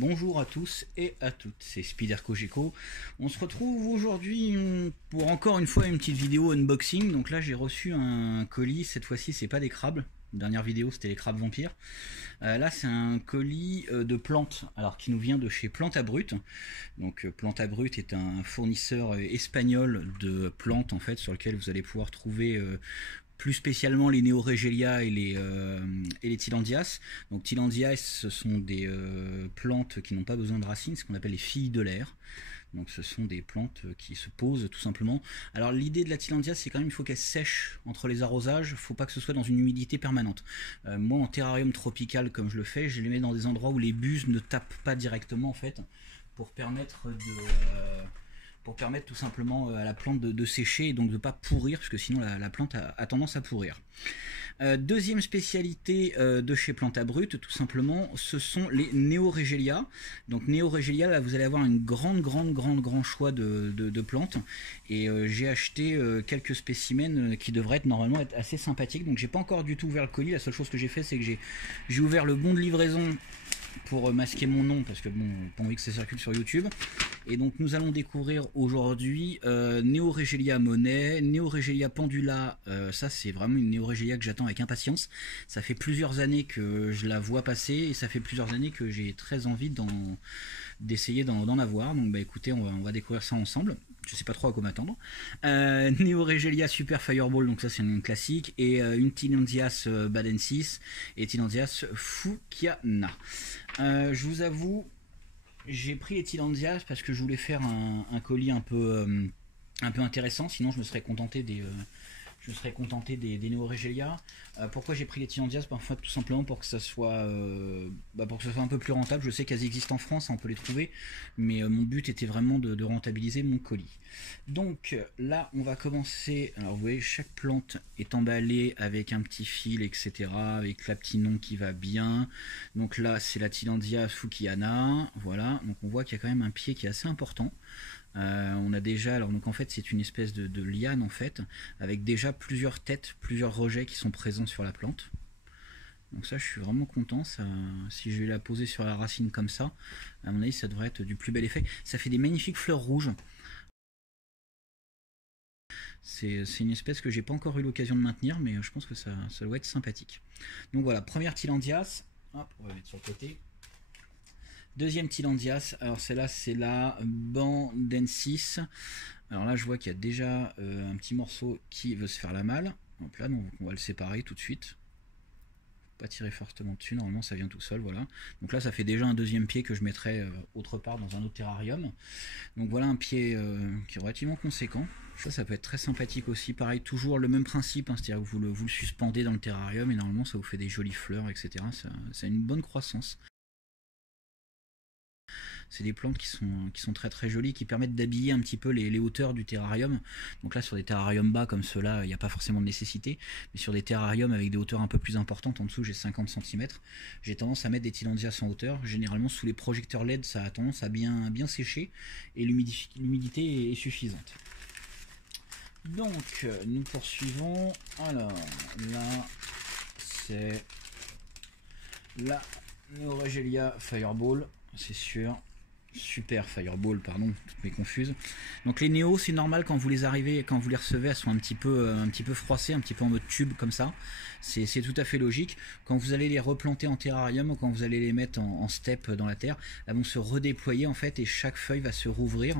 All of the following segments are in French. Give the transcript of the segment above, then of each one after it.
Bonjour à tous et à toutes, c'est Spiderco Gecko. On se retrouve aujourd'hui pour encore une fois une petite vidéo unboxing. Donc là j'ai reçu un colis, cette fois-ci c'est pas des crabes. La dernière vidéo c'était les crabes vampires. Là c'est un colis de plantes, alors qui nous vient de chez Planta Brut. Donc Planta Brut est un fournisseur espagnol de plantes en fait, sur lequel vous allez pouvoir trouver plus spécialement les Neoregelia et les Tillandsias. Donc Tillandsias, ce sont des plantes qui n'ont pas besoin de racines, ce qu'on appelle les filles de l'air. Donc ce sont des plantes qui se posent tout simplement. Alors l'idée de la Tillandsia, c'est quand même il faut qu'elle sèche entre les arrosages, il ne faut pas que ce soit dans une humidité permanente. Moi en terrarium tropical comme je le fais, je les mets dans des endroits où les buses ne tapent pas directement en fait, pour permettre tout simplement à la plante de sécher et donc de ne pas pourrir, parce que sinon la plante a tendance à pourrir. Deuxième spécialité de chez Planta Brut, tout simplement, ce sont les Neoregelia. Donc Neoregelia, là vous allez avoir un grand choix de plantes. Et j'ai acheté quelques spécimens qui devraient normalement être assez sympathiques. Donc j'ai pas encore du tout ouvert le colis. La seule chose que j'ai fait, c'est que j'ai ouvert le bon de livraison pour masquer mon nom, parce que bon, pas envie que ça circule sur YouTube. Et donc nous allons découvrir aujourd'hui Neoregelia Monet, Neoregelia Pendula. Ça c'est vraiment une Neoregelia que j'attends avec impatience. Ça fait plusieurs années que je la vois passer et ça fait plusieurs années que j'ai très envie d'essayer d'en avoir. Donc bah écoutez, on va découvrir ça ensemble. Je sais pas trop à quoi m'attendre. Neoregelia Super Fireball, donc ça c'est une classique, et une Tillandsias Badensis et Tillandsias Fukiana. Je vous avoue, j'ai pris les Tillandsias parce que je voulais faire un colis un peu intéressant, sinon je me serais contenté des Neoregelia. Pourquoi j'ai pris les Tillandsias? En fait, tout simplement pour que ça soit un peu plus rentable. Je sais qu'elles existent en France, on peut les trouver, mais mon but était vraiment de rentabiliser mon colis. Donc là on va commencer. Alors vous voyez, chaque plante est emballée avec un petit fil, etc., avec la petit nom qui va bien. Donc là c'est la Tillandsia Fukiana, voilà. Donc on voit qu'il y a quand même un pied qui est assez important. On a déjà, alors donc en fait c'est une espèce de liane en fait, avec déjà plusieurs têtes, plusieurs rejets qui sont présents sur la plante. Donc ça je suis vraiment content, ça, si je vais la poser sur la racine comme ça, à mon avis ça devrait être du plus bel effet. Ça fait des magnifiques fleurs rouges. C'est une espèce que j'ai pas encore eu l'occasion de maintenir, mais je pense que ça doit être sympathique. Donc voilà, première Tillandsias, hop, on va mettre sur le côté. Deuxième Tillandsias, alors celle-là c'est la Bandensis. Alors là je vois qu'il y a déjà un petit morceau qui veut se faire la malle. Hop là, donc on va le séparer tout de suite. Pas tirer fortement dessus, normalement ça vient tout seul, voilà. Donc là ça fait déjà un deuxième pied que je mettrai autre part dans un autre terrarium. Donc voilà un pied qui est relativement conséquent. Ça peut être très sympathique aussi, pareil, toujours le même principe, hein, c'est-à-dire que vous le suspendez dans le terrarium et normalement ça vous fait des jolies fleurs, etc. Ça a une bonne croissance. C'est des plantes qui sont très jolies, qui permettent d'habiller un petit peu les hauteurs du terrarium. Donc là sur des terrariums bas comme ceux-là, il n'y a pas forcément de nécessité, mais sur des terrariums avec des hauteurs un peu plus importantes, en dessous j'ai 50 cm, j'ai tendance à mettre des Tillandsias en hauteur. Généralement sous les projecteurs LED ça a tendance à bien sécher et l'humidité est suffisante. Donc nous poursuivons. Alors là c'est la Neoregelia Fireball, c'est sûr. Super Fireball, pardon, toutes mes confuses. Donc les néos, c'est normal quand vous les recevez, elles sont un petit peu froissées, un petit peu en mode tube comme ça. C'est tout à fait logique. Quand vous allez les replanter en terrarium ou quand vous allez les mettre en step dans la terre, elles vont se redéployer en fait et chaque feuille va se rouvrir.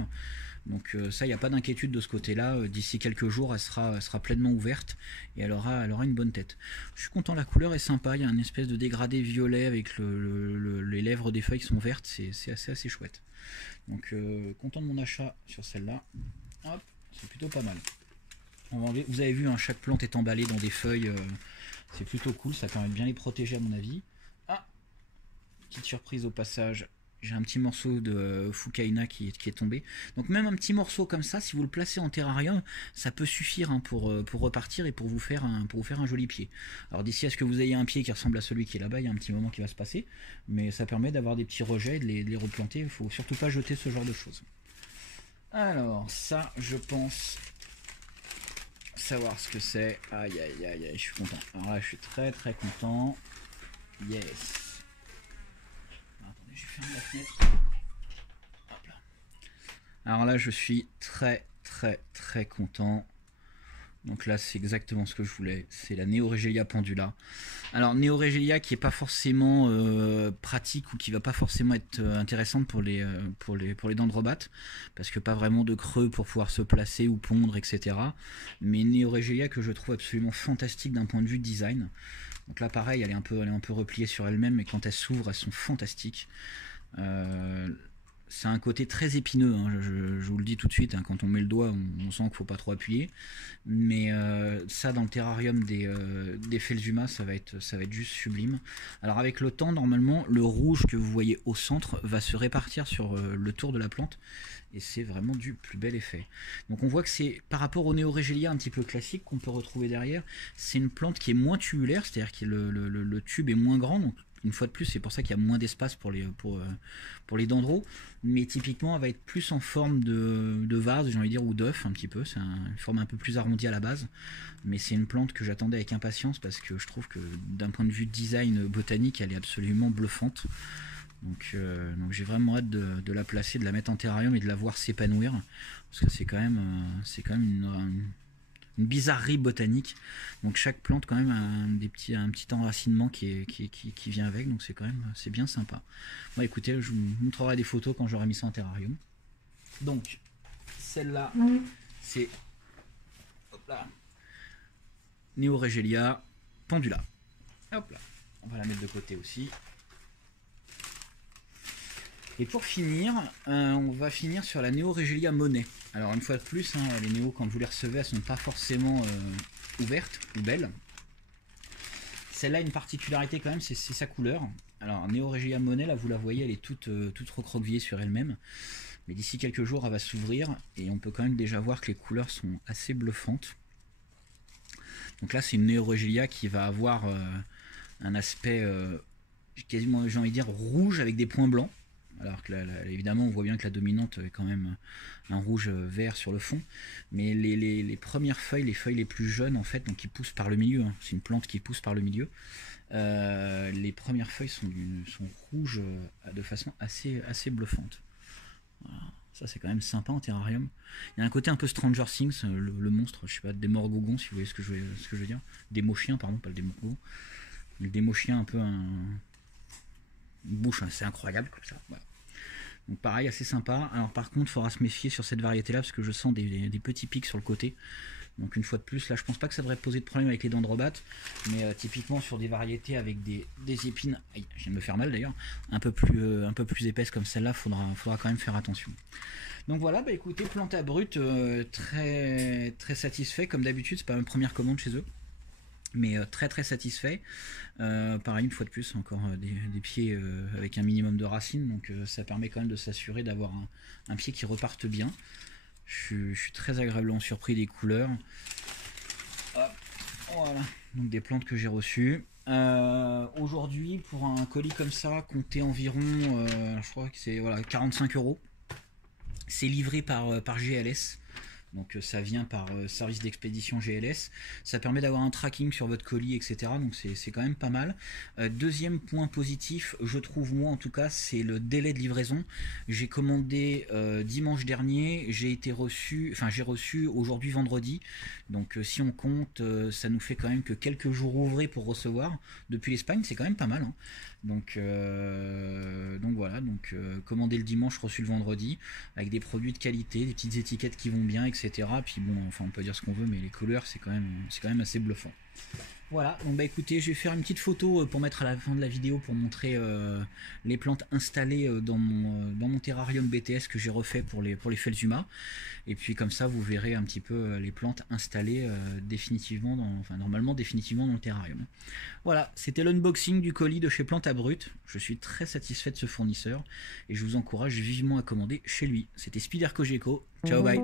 Donc ça, il n'y a pas d'inquiétude de ce côté-là. D'ici quelques jours, elle sera pleinement ouverte et elle aura une bonne tête. Je suis content, la couleur est sympa. Il y a une espèce de dégradé violet avec les lèvres des feuilles qui sont vertes. C'est assez chouette. Donc content de mon achat sur celle-là. Hop, c'est plutôt pas mal. Vous avez vu, hein, chaque plante est emballée dans des feuilles. C'est plutôt cool. Ça permet de bien les protéger à mon avis. Ah, petite surprise au passage. J'ai un petit morceau de Fukaina qui est tombé. Donc même un petit morceau comme ça, si vous le placez en terrarium, ça peut suffire hein, pour repartir et pour vous faire un joli pied. Alors d'ici à ce que vous ayez un pied qui ressemble à celui qui est là-bas, il y a un petit moment qui va se passer. Mais ça permet d'avoir des petits rejets et de les replanter. Il ne faut surtout pas jeter ce genre de choses. Alors ça, je pense savoir ce que c'est. Aïe aïe aïe aïe, je suis content. Alors là, je suis très content. Yes. Je ferme la fenêtre. Hop là. Alors là, je suis très content. Donc là, c'est exactement ce que je voulais. C'est la Neoregelia pendula. Alors, Neoregelia qui est pas forcément pratique ou qui va pas forcément être intéressante pour les dendrobates, parce que pas vraiment de creux pour pouvoir se placer ou pondre, etc. Mais Neoregelia que je trouve absolument fantastique d'un point de vue design. Donc là, pareil, elle est un peu repliée sur elle-même, mais quand elle s'ouvre, elles sont fantastiques. C'est un côté très épineux, hein, je vous le dis tout de suite, hein, quand on met le doigt, on sent qu'il ne faut pas trop appuyer. Mais ça, dans le terrarium des Felzuma, ça va être juste sublime. Alors avec le temps, normalement, le rouge que vous voyez au centre va se répartir sur le tour de la plante. Et c'est vraiment du plus bel effet. Donc on voit que c'est, par rapport au Neoregelia un petit peu classique qu'on peut retrouver derrière, c'est une plante qui est moins tubulaire, c'est-à-dire que le tube est moins grand. Donc une fois de plus, c'est pour ça qu'il y a moins d'espace pour les dendros. Mais typiquement, elle va être plus en forme de vase, j'ai envie de dire, ou d'œuf un petit peu. C'est une forme un peu plus arrondie à la base. Mais c'est une plante que j'attendais avec impatience parce que je trouve que d'un point de vue design botanique, elle est absolument bluffante. Donc j'ai vraiment hâte de la placer, de la mettre en terrarium et de la voir s'épanouir. Parce que c'est quand même une bizarrerie botanique. Donc chaque plante quand même a un petit enracinement qui vient avec. Donc c'est bien sympa. Bon écoutez, je vous montrerai des photos quand j'aurai mis ça en terrarium. Donc celle-là, c'est Neoregelia pendula. Hop là, on va la mettre de côté aussi. Et pour finir, on va finir sur la Neoregelia Monet. Alors une fois de plus, hein, les néos, quand vous les recevez, elles sont pas forcément ouvertes ou belles. Celle-là a une particularité quand même, c'est sa couleur. Alors Neoregelia Monet, là vous la voyez, elle est toute recroquevillée sur elle-même. Mais d'ici quelques jours, elle va s'ouvrir et on peut quand même déjà voir que les couleurs sont assez bluffantes. Donc là, c'est une Neoregelia qui va avoir un aspect quasiment, j'ai envie de dire, rouge avec des points blancs. Alors que là, évidemment, on voit bien que la dominante est quand même un rouge vert sur le fond. Mais les premières feuilles, les feuilles les plus jeunes, en fait, donc qui poussent par le milieu, hein, c'est une plante qui pousse par le milieu, les premières feuilles sont rouges de façon assez bluffante. Voilà. Ça, c'est quand même sympa en terrarium. Il y a un côté un peu Stranger Things, le monstre, je sais pas, des morgogons, si vous voyez ce que je veux dire. Des mots-chiens, pardon, pas le démorgons. Le démo-chien, un peu une bouche assez incroyable, comme ça. Voilà. Donc pareil, assez sympa. Alors par contre, il faudra se méfier sur cette variété-là, parce que je sens des petits pics sur le côté. Donc une fois de plus, là, je pense pas que ça devrait poser de problème avec les dendrobates, mais typiquement sur des variétés avec des épines, aïe, je viens de me faire mal d'ailleurs, un peu plus épaisses comme celle-là, faudra quand même faire attention. Donc voilà, bah écoutez, plante à brut, très satisfait, comme d'habitude, c'est pas ma première commande chez eux. Mais très satisfait. Pareil, une fois de plus, encore des pieds avec un minimum de racines, donc ça permet quand même de s'assurer d'avoir un pied qui reparte bien. Je suis très agréablement surpris des couleurs. Hop, voilà, donc des plantes que j'ai reçues. Aujourd'hui, pour un colis comme ça, comptez environ, je crois que c'est 45 €. C'est livré par GLS. Donc ça vient par service d'expédition GLS, ça permet d'avoir un tracking sur votre colis, etc. Donc c'est quand même pas mal. Deuxième point positif, je trouve moi en tout cas, c'est le délai de livraison. J'ai commandé dimanche dernier, j'ai reçu aujourd'hui vendredi. Donc si on compte, ça nous fait quand même que quelques jours ouvrés pour recevoir. Depuis l'Espagne, c'est quand même pas mal, hein. Donc voilà, commandé le dimanche, reçu le vendredi, avec des produits de qualité, des petites étiquettes qui vont bien, etc. Puis bon, enfin on peut dire ce qu'on veut, mais les couleurs c'est quand même assez bluffant. Voilà, donc bah écoutez, je vais faire une petite photo pour mettre à la fin de la vidéo pour montrer les plantes installées dans mon terrarium BTS que j'ai refait pour les Felzuma. Et puis comme ça vous verrez un petit peu les plantes installées normalement définitivement dans le terrarium. Voilà, c'était l'unboxing du colis de chez Plante à Brut. Je suis très satisfait de ce fournisseur et je vous encourage vivement à commander chez lui. C'était Spider Cogeco. Ciao, bye.